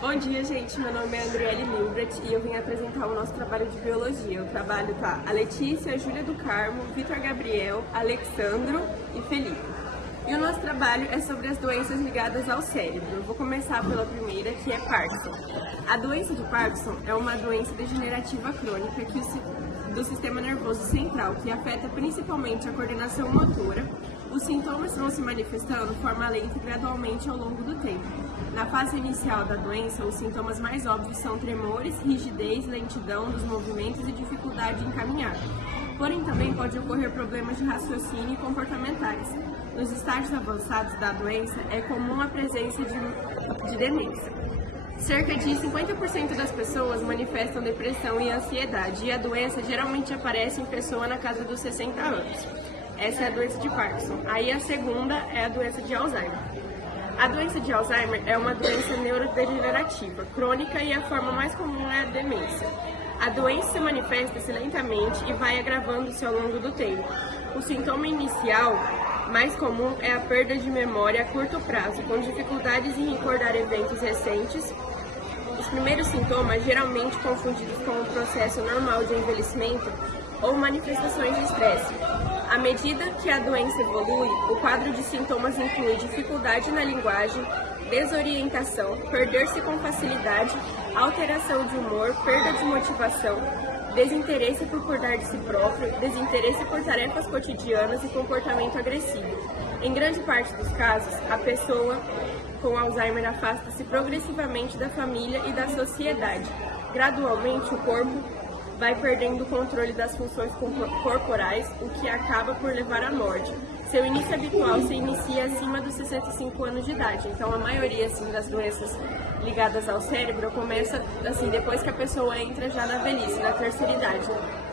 Bom dia, gente. Meu nome é Andriele Milbrat e eu vim apresentar o nosso trabalho de biologia. O trabalho tá a Letícia, a Júlia do Carmo, Vitor Gabriel, Alexandro e Felipe. E o nosso trabalho é sobre as doenças ligadas ao cérebro. Eu vou começar pela primeira, que é Parkinson. A doença de Parkinson é uma doença degenerativa crônica do sistema nervoso central, que afeta principalmente a coordenação motora. Os sintomas vão se manifestando de forma lenta e gradualmente ao longo do tempo. Na fase inicial da doença, os sintomas mais óbvios são tremores, rigidez, lentidão dos movimentos e dificuldade em caminhar. Porém, também pode ocorrer problemas de raciocínio e comportamentais. Nos estágios avançados da doença, é comum a presença de demência. Cerca de 50% das pessoas manifestam depressão e ansiedade, e a doença geralmente aparece em pessoa na casa dos 60 anos. Essa é a doença de Parkinson. Aí a segunda é a doença de Alzheimer. A doença de Alzheimer é uma doença neurodegenerativa, crônica, e a forma mais comum é a demência. A doença se manifesta-se lentamente e vai agravando-se ao longo do tempo. O sintoma inicial mais comum é a perda de memória a curto prazo, com dificuldades em recordar eventos recentes. Os primeiros sintomas, geralmente confundidos com o processo normal de envelhecimento ou manifestações de estresse. À medida que a doença evolui, o quadro de sintomas inclui dificuldade na linguagem, desorientação, perder-se com facilidade, alteração de humor, perda de motivação, desinteresse por cuidar de si próprio, desinteresse por tarefas cotidianas e comportamento agressivo. Em grande parte dos casos, a pessoa com Alzheimer afasta-se progressivamente da família e da sociedade. Gradualmente, o corpo vai perdendo o controle das funções corporais, o que acaba por levar à morte. Seu início habitual se inicia acima dos 65 anos de idade, então a maioria das doenças ligadas ao cérebro começa depois que a pessoa entra já na velhice, na terceira idade.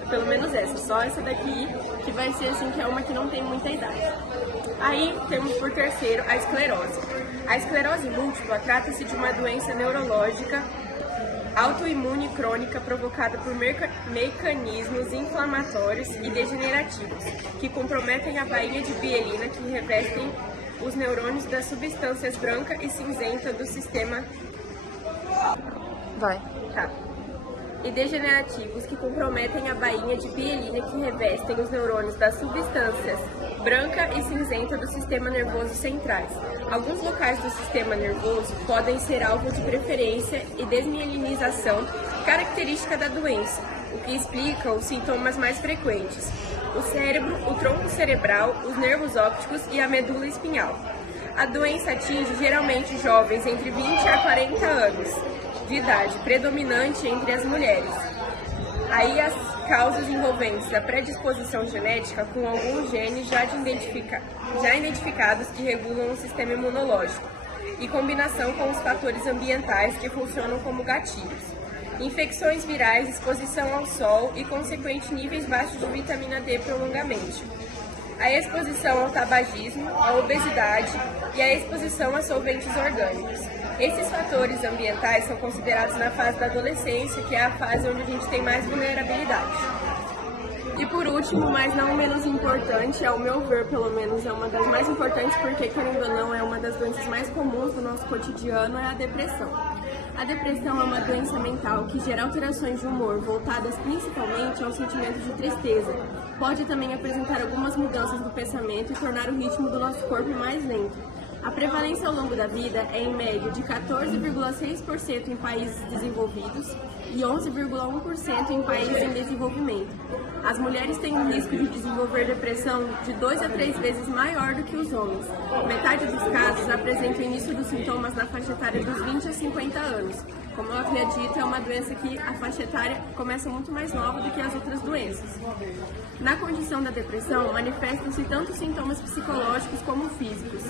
Pelo menos essa, só essa daqui que vai ser que é uma que não tem muita idade. Aí temos por terceiro a esclerose. A esclerose múltipla trata-se de uma doença neurológica autoimune crônica provocada por mecanismos inflamatórios e degenerativos, que comprometem a baía de mielina que revestem os neurônios das substâncias branca e cinzenta do sistema e degenerativos que comprometem a bainha de mielina que revestem os neurônios das substâncias branca e cinzenta do sistema nervoso centrais. Alguns locais do sistema nervoso podem ser alvo de preferência e desmielinização, característica da doença, o que explica os sintomas mais frequentes: o cérebro, o tronco cerebral, os nervos ópticos e a medula espinhal. A doença atinge geralmente jovens entre 20 a 40 anos de idade, predominante entre as mulheres. Aí as causas envolventes a predisposição genética com alguns genes já identificados que regulam o sistema imunológico e combinação com os fatores ambientais que funcionam como gatilhos. Infecções virais, exposição ao sol e consequente níveis baixos de vitamina D prolongamente. A exposição ao tabagismo, à obesidade e a exposição a solventes orgânicos. Esses fatores ambientais são considerados na fase da adolescência, que é a fase onde a gente tem mais vulnerabilidade. E por último, mas não menos importante, ao meu ver pelo menos é uma das mais importantes porque, querendo ou não, é uma das doenças mais comuns do nosso cotidiano, é a depressão. A depressão é uma doença mental que gera alterações de humor voltadas principalmente ao sentimento de tristeza. Pode também apresentar algumas mudanças do pensamento e tornar o ritmo do nosso corpo mais lento. A prevalência ao longo da vida é em média de 14,6% em países desenvolvidos e 11,1% em países em desenvolvimento. As mulheres têm um risco de desenvolver depressão de 2 a 3 vezes maior do que os homens. Metade dos casos apresenta o início dos sintomas na faixa etária dos 20 a 50 anos. Como eu havia dito, é uma doença que a faixa etária começa muito mais nova do que as outras doenças. Na condição da depressão, manifestam-se tanto sintomas psicológicos como físicos.